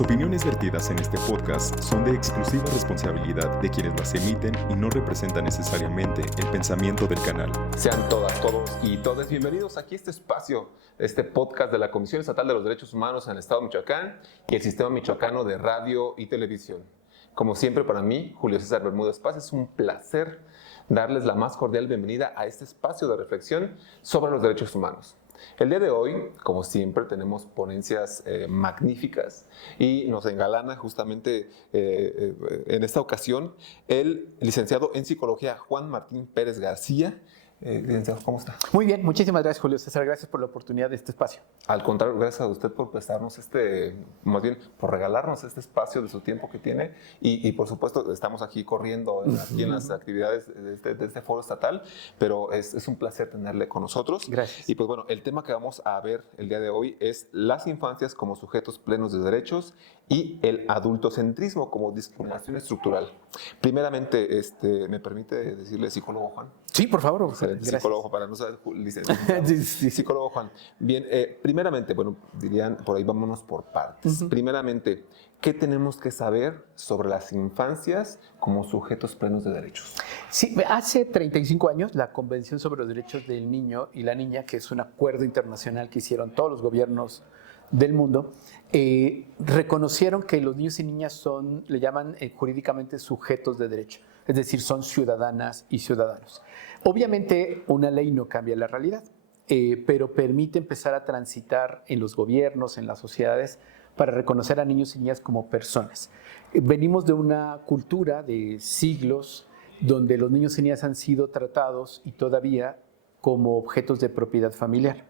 Las opiniones vertidas en este podcast son de exclusiva responsabilidad de quienes las emiten y no representan necesariamente el pensamiento del canal. Sean todas, todos y todas bienvenidos aquí a este espacio, este podcast de la Comisión Estatal de los Derechos Humanos en el Estado de Michoacán y el Sistema Michoacano de Radio y Televisión. Como siempre para mí, Julio César Bermúdez Paz, es un placer darles la más cordial bienvenida a este espacio de reflexión sobre los derechos humanos. El día de hoy, como siempre, tenemos ponencias magníficas y nos engalana justamente en esta ocasión el licenciado en Psicología Juan Martín Pérez García. Licenciado, ¿cómo está? Muy bien, muchísimas gracias, Julio César. Gracias por la oportunidad de este espacio. Al contrario, gracias a usted por prestarnos más bien por regalarnos este espacio de su tiempo que tiene y por supuesto estamos aquí corriendo aquí en las actividades de este foro estatal, pero es un placer tenerle con nosotros. Gracias. Y pues bueno, el tema que vamos a ver el día de hoy es las infancias como sujetos plenos de derechos y el adultocentrismo como discriminación estructural. Primeramente, ¿me permite decirle psicólogo Juan? Sí, por favor. Excelente, psicólogo, para no saber, licenciado. Sí. Psicólogo Juan. Bien, primeramente, bueno, dirían, por ahí vámonos por partes. Primeramente, ¿qué tenemos que saber sobre las infancias como sujetos plenos de derechos? Sí, hace 35 años la Convención sobre los Derechos del Niño y la Niña, que es un acuerdo internacional que hicieron todos los gobiernos del mundo, reconocieron que los niños y niñas le llaman jurídicamente sujetos de derecho, es decir, son ciudadanas y ciudadanos. Obviamente una ley no cambia la realidad, pero permite empezar a transitar en los gobiernos, en las sociedades, para reconocer a niños y niñas como personas. Venimos de una cultura de siglos donde los niños y niñas han sido tratados y todavía como objetos de propiedad familiar,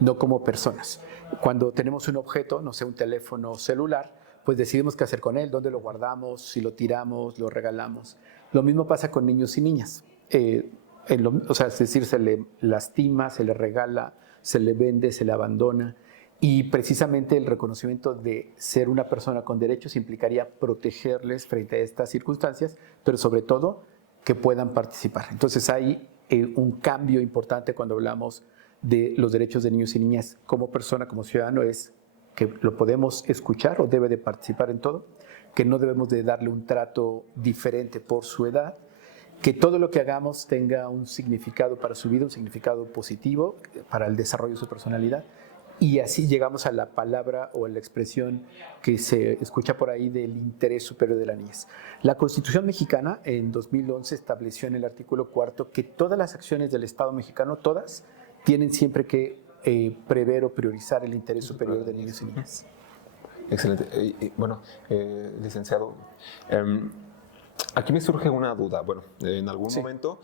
no como personas. Cuando tenemos un objeto, no sé, un teléfono celular, pues decidimos qué hacer con él, dónde lo guardamos, si lo tiramos, lo regalamos. Lo mismo pasa con niños y niñas. Es decir, se le lastima, se le regala, se le vende, se le abandona. Y precisamente el reconocimiento de ser una persona con derechos implicaría protegerles frente a estas circunstancias, pero sobre todo que puedan participar. Entonces hay un cambio importante cuando hablamos de los derechos de niños y niñas como persona, como ciudadano, es que lo podemos escuchar o debe de participar en todo, que no debemos de darle un trato diferente por su edad, que todo lo que hagamos tenga un significado para su vida, un significado positivo para el desarrollo de su personalidad. Y así llegamos a la palabra o a la expresión que se escucha por ahí del interés superior de la niñez. La Constitución mexicana en 2011 estableció en el artículo 4 que todas las acciones del Estado mexicano, todas, tienen siempre que prever o priorizar el interés superior de niños y niñas. Excelente. Bueno, licenciado, aquí me surge una duda. Bueno, en algún momento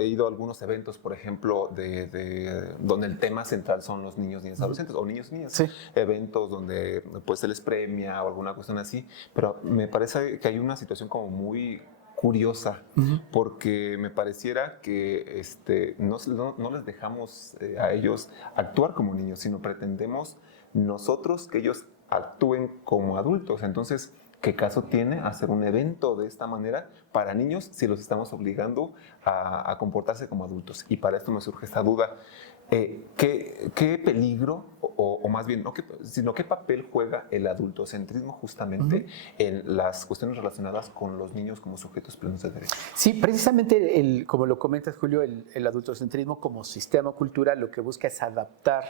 he ido a algunos eventos, por ejemplo, donde el tema central son los niños, niñas, adolescentes o niños, niñas. Sí. Eventos donde pues se les premia o alguna cuestión así, pero me parece que hay una situación como muy curiosa, porque me pareciera que no les dejamos a ellos actuar como niños, sino pretendemos nosotros que ellos actúen como adultos. Entonces, ¿qué caso tiene hacer un evento de esta manera para niños si los estamos obligando a comportarse como adultos? Y para esto me surge esta duda. ¿Qué peligro, o más bien, qué papel juega el adultocentrismo justamente en las cuestiones relacionadas con los niños como sujetos plenos de derechos? Sí, precisamente, como lo comentas, Julio, el adultocentrismo como sistema cultural lo que busca es adaptar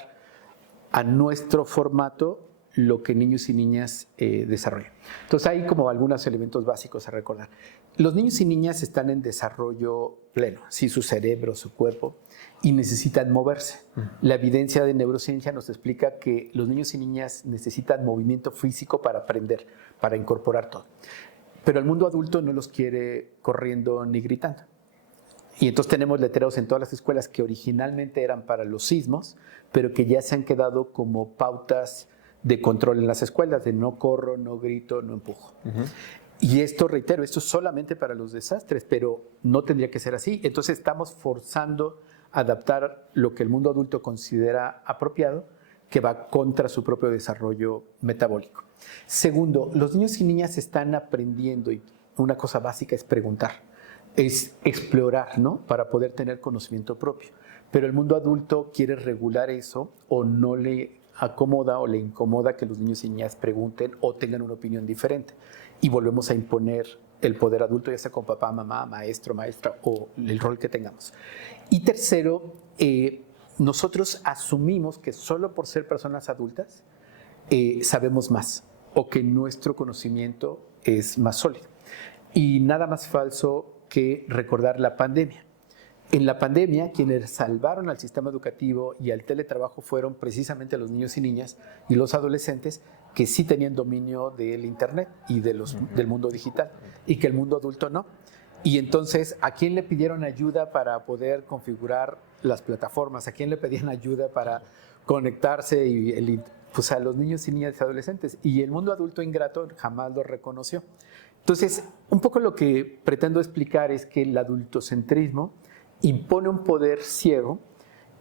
a nuestro formato lo que niños y niñas desarrollan. Entonces hay como algunos elementos básicos a recordar. Los niños y niñas están en desarrollo pleno, sí, su cerebro, su cuerpo, y necesitan moverse. La evidencia de neurociencia nos explica que los niños y niñas necesitan movimiento físico para aprender, para incorporar todo. Pero el mundo adulto no los quiere corriendo ni gritando. Y entonces tenemos letreros en todas las escuelas que originalmente eran para los sismos, pero que ya se han quedado como pautas de control en las escuelas, de no corro, no grito, no empujo. Y esto, reitero, esto es solamente para los desastres, pero no tendría que ser así. Entonces estamos forzando a adaptar lo que el mundo adulto considera apropiado, que va contra su propio desarrollo metabólico. Segundo, los niños y niñas están aprendiendo, y una cosa básica es preguntar, es explorar, ¿no? Para poder tener conocimiento propio. Pero el mundo adulto quiere regular eso o no le acomoda o le incomoda que los niños y niñas pregunten o tengan una opinión diferente. Y volvemos a imponer el poder adulto, ya sea con papá, mamá, maestro, maestra o el rol que tengamos. Y tercero, nosotros asumimos que solo por ser personas adultas sabemos más o que nuestro conocimiento es más sólido. Y nada más falso que recordar la pandemia. En la pandemia, quienes salvaron al sistema educativo y al teletrabajo fueron precisamente los niños y niñas y los adolescentes que sí tenían dominio del Internet y del mundo digital, y que el mundo adulto no. Y entonces, ¿a quién le pidieron ayuda para poder configurar las plataformas? ¿A quién le pedían ayuda para conectarse? Pues a los niños y niñas y adolescentes. Y el mundo adulto ingrato jamás lo reconoció. Entonces, un poco lo que pretendo explicar es que el adultocentrismo impone un poder ciego,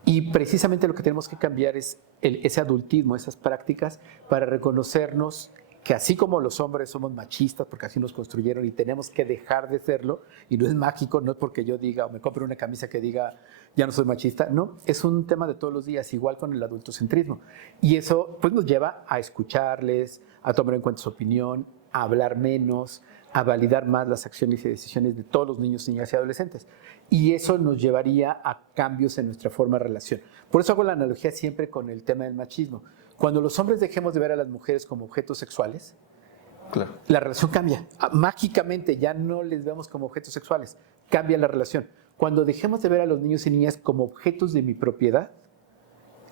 y precisamente lo que tenemos que cambiar es ese adultismo, esas prácticas, para reconocernos que así como los hombres somos machistas, porque así nos construyeron y tenemos que dejar de serlo, y no es mágico, no es porque yo diga o me compre una camisa que diga ya no soy machista, no, es un tema de todos los días, igual con el adultocentrismo. Y eso pues nos lleva a escucharles, a tomar en cuenta su opinión, a hablar menos, a validar más las acciones y decisiones de todos los niños, niñas y adolescentes. Y eso nos llevaría a cambios en nuestra forma de relación. Por eso hago la analogía siempre con el tema del machismo. Cuando los hombres dejemos de ver a las mujeres como objetos sexuales, claro, la relación cambia. Mágicamente ya no les vemos como objetos sexuales, cambia la relación. Cuando dejemos de ver a los niños y niñas como objetos de mi propiedad,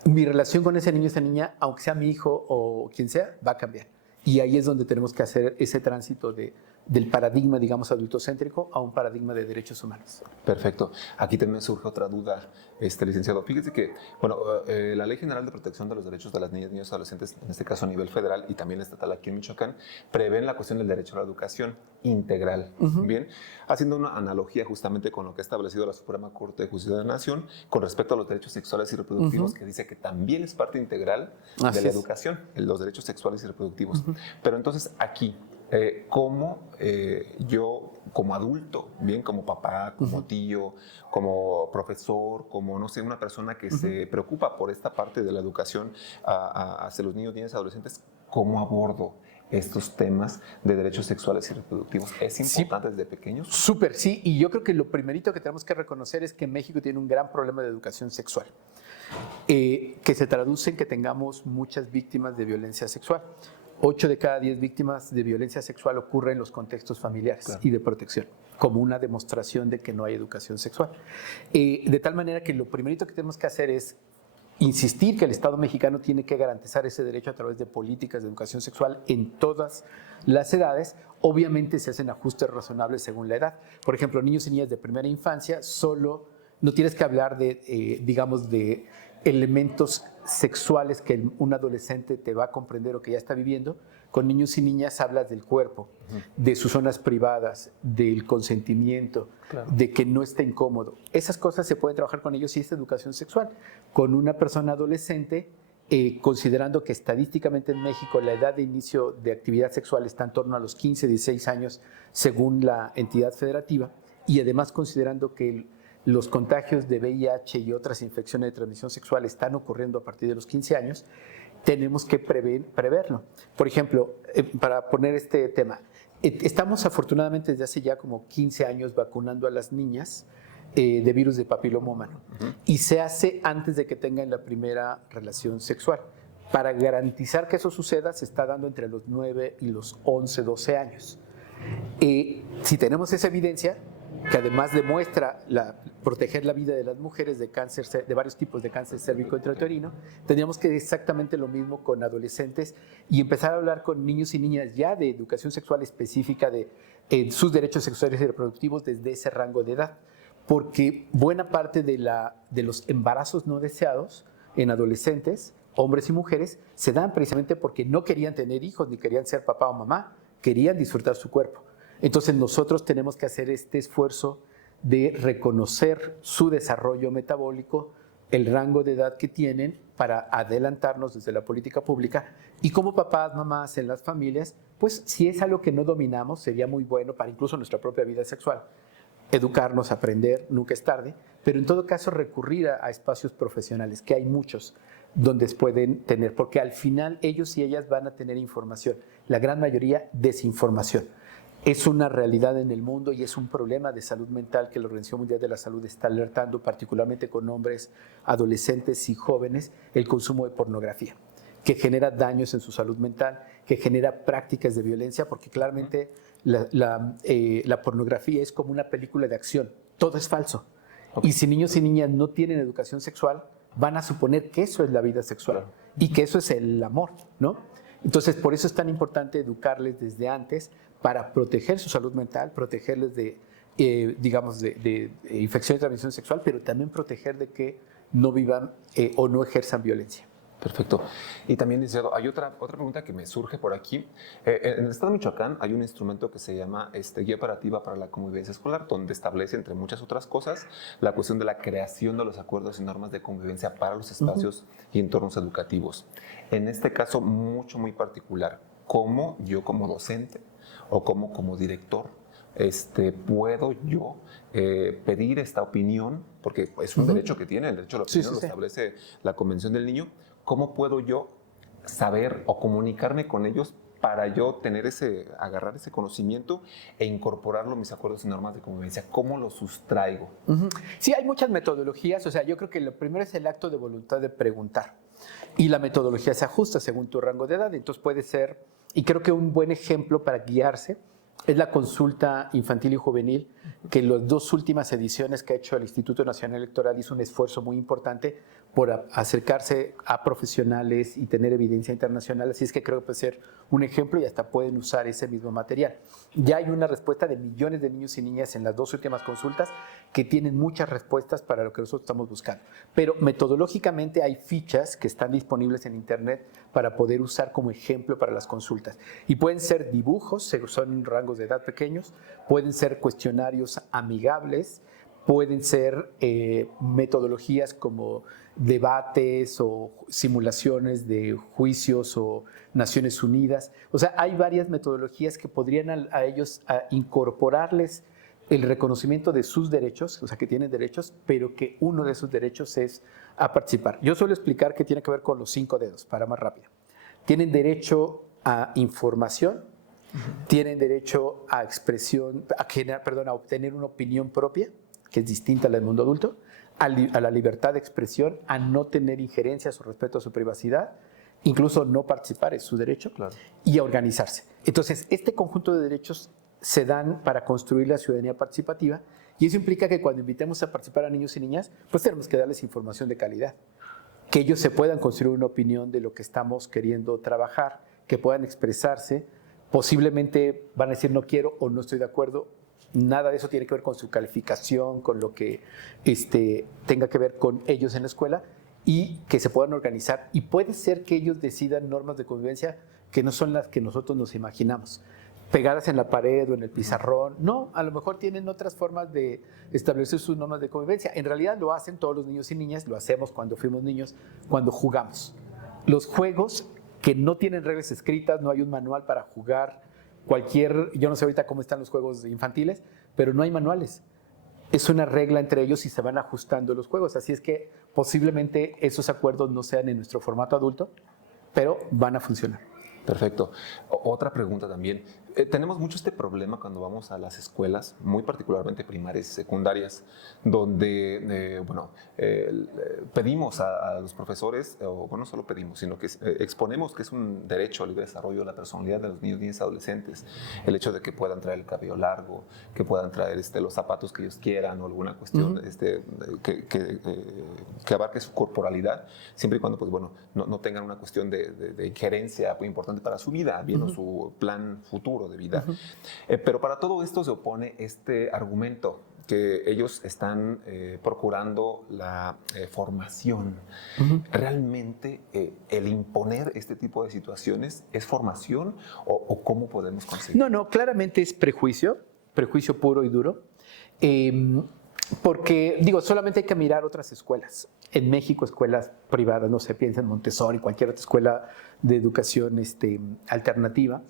mi relación con ese niño o esa niña, aunque sea mi hijo o quien sea, va a cambiar. Y ahí es donde tenemos que hacer ese tránsito del paradigma, digamos, adultocéntrico a un paradigma de derechos humanos. Perfecto. Aquí también me surge otra duda, licenciado. Fíjese que, bueno, la Ley General de Protección de los Derechos de las Niñas, Niños y Adolescentes, en este caso a nivel federal y también estatal aquí en Michoacán, prevén la cuestión del derecho a la educación integral. Bien, haciendo una analogía justamente con lo que ha establecido la Suprema Corte de Justicia de la Nación con respecto a los derechos sexuales y reproductivos, que dice que también es parte integral de la educación, los derechos sexuales y reproductivos. Pero entonces aquí, ¿cómo yo como adulto, bien, como papá, como tío, como profesor, como, no sé, una persona que se preocupa por esta parte de la educación hacia los niños, niñas y adolescentes, cómo abordo estos temas de derechos sexuales y reproductivos? ¿Es importante desde pequeños? Súper, sí. Y yo creo que lo primerito que tenemos que reconocer es que México tiene un gran problema de educación sexual, que se traduce en que tengamos muchas víctimas de violencia sexual. 8 de cada 10 víctimas de violencia sexual ocurren en los contextos familiares, claro, y de protección, como una demostración de que no hay educación sexual. De tal manera que lo primerito que tenemos que hacer es insistir que el Estado mexicano tiene que garantizar ese derecho a través de políticas de educación sexual en todas las edades. Obviamente se hacen ajustes razonables según la edad. Por ejemplo, niños y niñas de primera infancia, solo no tienes que hablar de, digamos, de elementos sexuales que un adolescente te va a comprender o que ya está viviendo. Con niños y niñas hablas del cuerpo, de sus zonas privadas, del consentimiento, claro, de que no esté incómodo. Esas cosas se pueden trabajar con ellos y es educación sexual. Con una persona adolescente, considerando que estadísticamente en México la edad de inicio de actividad sexual está en torno a los 15, 16 años según la entidad federativa, y además considerando que los contagios de VIH y otras infecciones de transmisión sexual están ocurriendo a partir de los 15 años, tenemos que preverlo. Por ejemplo, para poner este tema, estamos afortunadamente desde hace ya como 15 años vacunando a las niñas de virus de papiloma humano, y se hace antes de que tengan la primera relación sexual. Para garantizar que eso suceda, se está dando entre los 9 y los 11, 12 años. Si tenemos esa evidencia, que además demuestra proteger la vida de las mujeres de cáncer, de varios tipos de cáncer cérvico-intrauterino, tendríamos que exactamente lo mismo con adolescentes y empezar a hablar con niños y niñas ya de educación sexual específica de sus derechos sexuales y reproductivos desde ese rango de edad, porque buena parte de los embarazos no deseados en adolescentes, hombres y mujeres, se dan precisamente porque no querían tener hijos ni querían ser papá o mamá, querían disfrutar su cuerpo. Entonces nosotros tenemos que hacer este esfuerzo de reconocer su desarrollo metabólico, el rango de edad que tienen para adelantarnos desde la política pública, y como papás, mamás en las familias, pues si es algo que no dominamos, sería muy bueno para incluso nuestra propia vida sexual. Educarnos, aprender, nunca es tarde, pero en todo caso recurrir a espacios profesionales, que hay muchos. donde pueden tener, porque al final ellos y ellas van a tener información, la gran mayoría desinformación. Es una realidad en el mundo y es un problema de salud mental que la Organización Mundial de la Salud está alertando, particularmente con hombres, adolescentes y jóvenes, el consumo de pornografía, que genera daños en su salud mental, que genera prácticas de violencia, porque claramente la pornografía es como una película de acción, todo es falso. Okay. Y si niños y niñas no tienen educación sexual, van a suponer que eso es la vida sexual y que eso es el amor, ¿no? Entonces, por eso es tan importante educarles desde antes para proteger su salud mental, protegerles de, digamos, de infección de transmisión sexual, pero también proteger de que no vivan o no ejerzan violencia. Perfecto. Y también, licenciado, hay otra pregunta que me surge por aquí. En el estado de Michoacán hay un instrumento que se llama Guía Operativa para la Convivencia Escolar, donde establece, entre muchas otras cosas, la cuestión de la creación de los acuerdos y normas de convivencia para los espacios y entornos educativos. En este caso, muy particular, ¿cómo yo como docente o como director puedo yo pedir esta opinión? Porque es un derecho que tiene, el derecho a la opinión lo establece la Convención del Niño. ¿Cómo puedo yo saber o comunicarme con ellos para yo agarrar ese conocimiento e incorporarlo a mis acuerdos y normas de convivencia? ¿Cómo lo sustraigo? Sí, hay muchas metodologías. O sea, yo creo que lo primero es el acto de voluntad de preguntar. Y la metodología se ajusta según tu rango de edad. Entonces puede ser, y creo que un buen ejemplo para guiarse es la consulta infantil y juvenil, que en las 2 últimas ediciones que ha hecho el Instituto Nacional Electoral hizo un esfuerzo muy importante por acercarse a profesionales y tener evidencia internacional. Así es que creo que puede ser un ejemplo y hasta pueden usar ese mismo material. Ya hay una respuesta de millones de niños y niñas en las 2 últimas consultas que tienen muchas respuestas para lo que nosotros estamos buscando. Pero metodológicamente hay fichas que están disponibles en Internet para poder usar como ejemplo para las consultas. Y pueden ser dibujos, son rangos de edad pequeños, pueden ser cuestionarios amigables, pueden ser metodologías como debates o simulaciones de juicios o Naciones Unidas. O sea, hay varias metodologías que podrían a ellos incorporarles el reconocimiento de sus derechos, o sea, que tienen derechos, pero que uno de sus derechos es a participar. Yo suelo explicar que tiene que ver con los 5 dedos, para más rápido. Tienen derecho a información, tienen derecho a expresión, a obtener una opinión propia, que es distinta a la del mundo adulto, a la libertad de expresión, a no tener injerencias o respeto a su privacidad, incluso no participar es su derecho, y a organizarse. Entonces, este conjunto de derechos se dan para construir la ciudadanía participativa, y eso implica que cuando invitemos a participar a niños y niñas, pues tenemos que darles información de calidad, que ellos se puedan construir una opinión de lo que estamos queriendo trabajar, que puedan expresarse. Posiblemente van a decir no quiero o no estoy de acuerdo. Nada de eso tiene que ver con su calificación, con lo que tenga que ver con ellos en la escuela, y que se puedan organizar. Y puede ser que ellos decidan normas de convivencia que no son las que nosotros nos imaginamos, pegadas en la pared o en el pizarrón. No, a lo mejor tienen otras formas de establecer sus normas de convivencia. En realidad lo hacen todos los niños y niñas, lo hacemos cuando fuimos niños, cuando jugamos. Los juegos que no tienen reglas escritas, no hay un manual para jugar yo no sé ahorita cómo están los juegos infantiles, pero no hay manuales. Es una regla entre ellos y se van ajustando los juegos. Así es que posiblemente esos acuerdos no sean en nuestro formato adulto, pero van a funcionar. Perfecto. Otra pregunta también. Tenemos mucho este problema cuando vamos a las escuelas, muy particularmente primarias y secundarias, donde pedimos a los profesores, o no solo pedimos, sino que exponemos que es un derecho al libre desarrollo de la personalidad de los niños, niñas y adolescentes, el hecho de que puedan traer el cabello largo, que puedan traer los zapatos que ellos quieran o alguna cuestión que abarque su corporalidad, siempre y cuando no tengan una cuestión de injerencia muy importante para su vida, bien o su plan futuro de vida. Pero para todo esto se opone este argumento que ellos están procurando la formación. ¿Realmente el imponer este tipo de situaciones es formación o cómo podemos conseguirlo? No, claramente es prejuicio puro y duro. Porque, solamente hay que mirar otras escuelas. En México, escuelas privadas, no se piensa en Montessori, cualquier otra escuela de educación alternativa.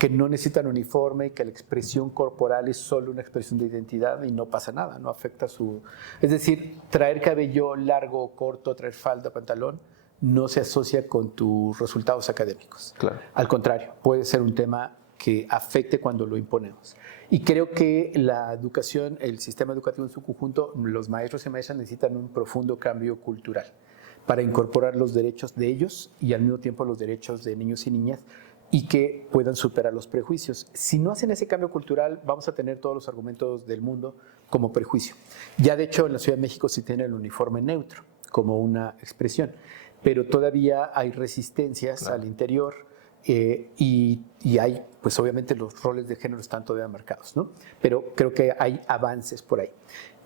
que no necesitan uniforme, que la expresión corporal es solo una expresión de identidad y no pasa nada, no afecta su... Es decir, traer cabello largo o corto, traer falda, pantalón, no se asocia con tus resultados académicos. Claro. Al contrario, puede ser un tema que afecte cuando lo imponemos. Y creo que la educación, el sistema educativo en su conjunto, los maestros y maestras necesitan un profundo cambio cultural para incorporar los derechos de ellos y al mismo tiempo los derechos de niños y niñas y que puedan superar los prejuicios. Si no hacen ese cambio cultural, vamos a tener todos los argumentos del mundo como prejuicio. Ya de hecho en la Ciudad de México se tiene el uniforme neutro como una expresión, pero todavía hay resistencias al interior y hay, pues obviamente los roles de género están todavía marcados, ¿no? Pero creo que hay avances por ahí.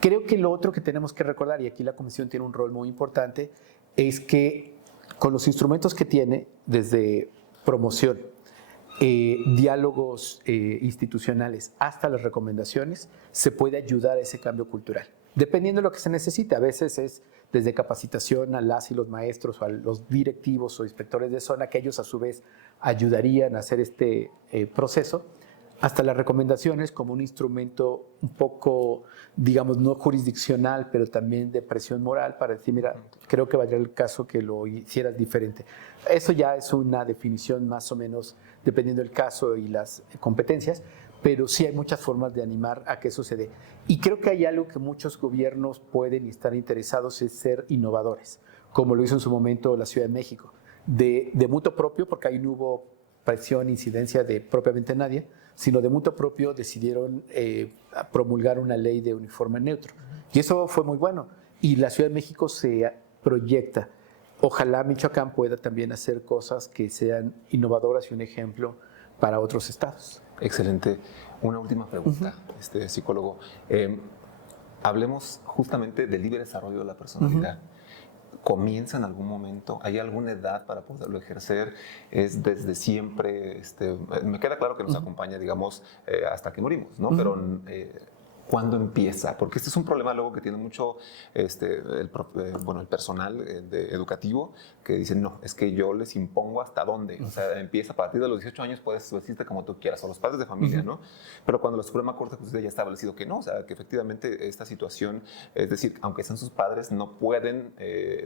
Creo que lo otro que tenemos que recordar, y aquí la Comisión tiene un rol muy importante, es que con los instrumentos que tiene, desde promoción, diálogos institucionales hasta las recomendaciones, se puede ayudar a ese cambio cultural. Dependiendo de lo que se necesite, a veces es desde capacitación a las y los maestros o a los directivos o inspectores de zona, que ellos a su vez ayudarían a hacer este proceso, hasta las recomendaciones como un instrumento un poco, digamos, no jurisdiccional, pero también de presión moral para decir, mira, creo que valdría el caso que lo hicieras diferente. Eso ya es una definición más o menos dependiendo del caso y las competencias, pero sí hay muchas formas de animar a que eso se dé. Y creo que hay algo que muchos gobiernos pueden estar interesados es ser innovadores, como lo hizo en su momento la Ciudad de México, de mutuo propio, porque ahí no hubo presión, incidencia de propiamente nadie, sino de mutuo propio decidieron promulgar una ley de uniforme neutro. Y eso fue muy bueno. Y la Ciudad de México se proyecta. Ojalá Michoacán pueda también hacer cosas que sean innovadoras y un ejemplo para otros estados. Excelente. Una última pregunta, psicólogo. Hablemos justamente del libre desarrollo de la personalidad. ¿Comienza en algún momento? ¿Hay alguna edad para poderlo ejercer? ¿Es desde siempre? Me queda claro que nos acompaña, digamos, hasta que morimos, ¿no? Pero ¿cuándo empieza? Porque este es un problema luego que tiene mucho el personal educativo que dice, no, es que yo les impongo hasta dónde. O sea, empieza a partir de los 18 años, puedes vestirte como tú quieras, o los padres de familia, ¿no? Pero cuando la Suprema Corte de Justicia ya ha establecido que no, o sea, que efectivamente esta situación, es decir, aunque sean sus padres, no pueden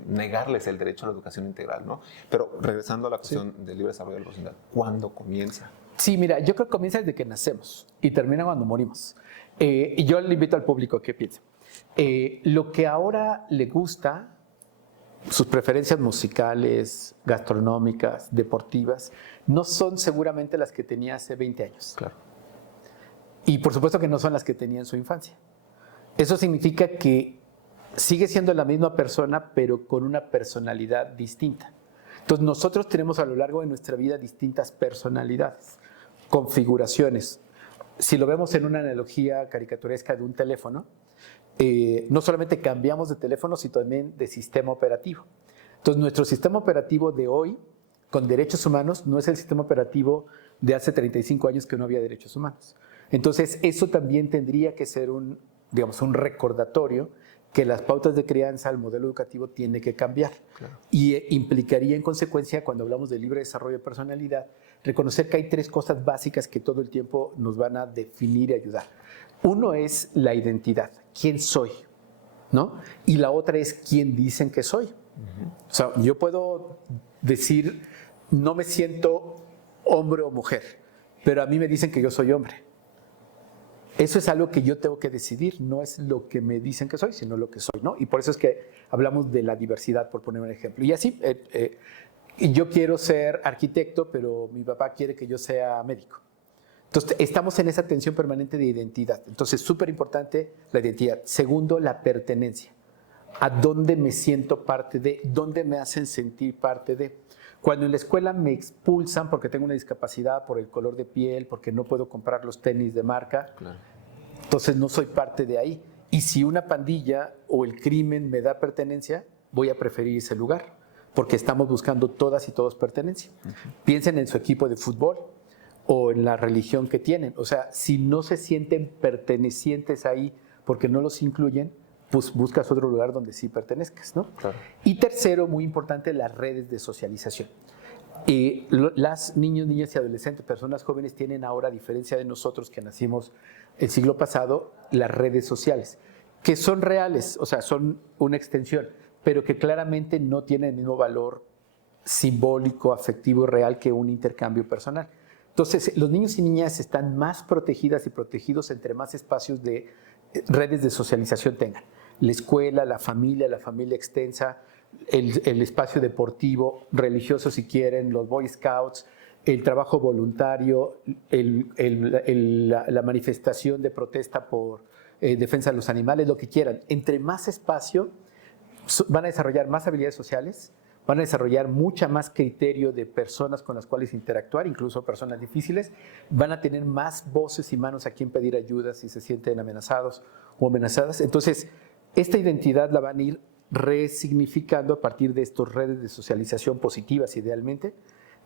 negarles el derecho a la educación integral, ¿no? Pero regresando a la cuestión del libre desarrollo de la personalidad, ¿cuándo comienza? Sí, mira, yo creo que comienza desde que nacemos y termina cuando morimos. Y yo le invito al público a que piense. Lo que ahora le gusta, sus preferencias musicales, gastronómicas, deportivas, no son seguramente las que tenía hace 20 años. Claro. Y por supuesto que no son las que tenía en su infancia. Eso significa que sigue siendo la misma persona, pero con una personalidad distinta. Entonces nosotros tenemos a lo largo de nuestra vida distintas personalidades, configuraciones. Si lo vemos en una analogía caricaturesca de un teléfono, no solamente cambiamos de teléfono, sino también de sistema operativo. Entonces, nuestro sistema operativo de hoy, con derechos humanos, no es el sistema operativo de hace 35 años que no había derechos humanos. Entonces, eso también tendría que ser un recordatorio que las pautas de crianza, el modelo educativo tiene que cambiar. Claro. Y implicaría en consecuencia, cuando hablamos de libre desarrollo de personalidad, reconocer que hay 3 cosas básicas que todo el tiempo nos van a definir y ayudar. Uno es la identidad, quién soy, ¿no? Y la otra es quién dicen que soy. O sea, yo puedo decir, no me siento hombre o mujer, pero a mí me dicen que yo soy hombre. Eso es algo que yo tengo que decidir, no es lo que me dicen que soy, sino lo que soy, ¿no? Y por eso es que hablamos de la diversidad, por poner un ejemplo. Y así, yo quiero ser arquitecto, pero mi papá quiere que yo sea médico. Entonces, estamos en esa tensión permanente de identidad. Entonces, súper importante la identidad. Segundo, la pertenencia. ¿A dónde me siento parte de? ¿Dónde me hacen sentir parte de? Cuando en la escuela me expulsan porque tengo una discapacidad, por el color de piel, porque no puedo comprar los tenis de marca, claro, entonces no soy parte de ahí. Y si una pandilla o el crimen me da pertenencia, voy a preferir ese lugar, porque estamos buscando todas y todos pertenencia. Piensen en su equipo de fútbol o en la religión que tienen. O sea, si no se sienten pertenecientes ahí porque no los incluyen, pues buscas otro lugar donde sí pertenezcas, ¿no? Claro. Y tercero, muy importante, las redes de socialización. Las niños, niñas y adolescentes, personas jóvenes, tienen ahora, a diferencia de nosotros que nacimos el siglo pasado, las redes sociales, que son reales, o sea, son una extensión, pero que claramente no tienen el mismo valor simbólico, afectivo y real que un intercambio personal. Entonces, los niños y niñas están más protegidas y protegidos entre más espacios de redes de socialización tengan. La escuela, la familia extensa, el espacio deportivo, religioso si quieren, los Boy Scouts, el trabajo voluntario, la manifestación de protesta por defensa de los animales, lo que quieran. Entre más espacio, van a desarrollar más habilidades sociales, van a desarrollar mucha más criterio de personas con las cuales interactuar, incluso personas difíciles, van a tener más voces y manos a quien pedir ayuda si se sienten amenazados o amenazadas. Entonces, esta identidad la van a ir resignificando a partir de estas redes de socialización positivas, idealmente,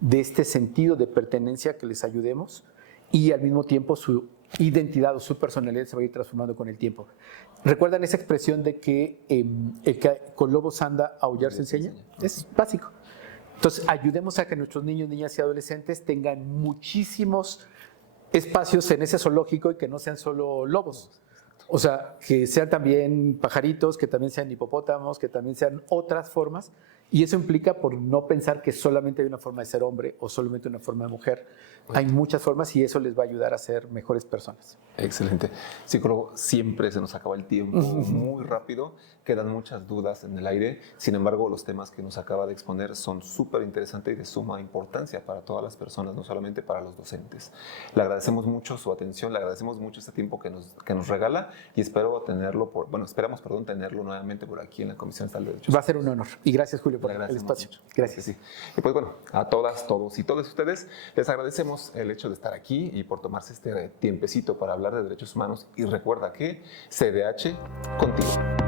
de este sentido de pertenencia que les ayudemos, y al mismo tiempo su identidad o su personalidad se va a ir transformando con el tiempo. ¿Recuerdan esa expresión de que con lobos anda, aullar se enseña? Es básico. Entonces, ayudemos a que nuestros niños, niñas y adolescentes tengan muchísimos espacios en ese zoológico y que no sean solo lobos. O sea, que sean también pajaritos, que también sean hipopótamos, que también sean otras formas. Y eso implica por no pensar que solamente hay una forma de ser hombre o solamente una forma de mujer. Hay muchas formas y eso les va a ayudar a ser mejores personas. Excelente. Psicólogo, siempre se nos acaba el tiempo muy rápido. Quedan muchas dudas en el aire. Sin embargo, los temas que nos acaba de exponer son súper interesantes y de suma importancia para todas las personas, no solamente para los docentes. Le agradecemos mucho su atención, le agradecemos mucho este tiempo que nos regala y esperamos tenerlo nuevamente por aquí en la Comisión Estatal de Derechos. Va a ser un honor. Y gracias, Julio, por el espacio. Mucho. Gracias. Sí. Y pues bueno, a todas, todos y todos ustedes les agradecemos el hecho de estar aquí y por tomarse este tiempecito para hablar de derechos humanos. Y recuerda que CDH contigo.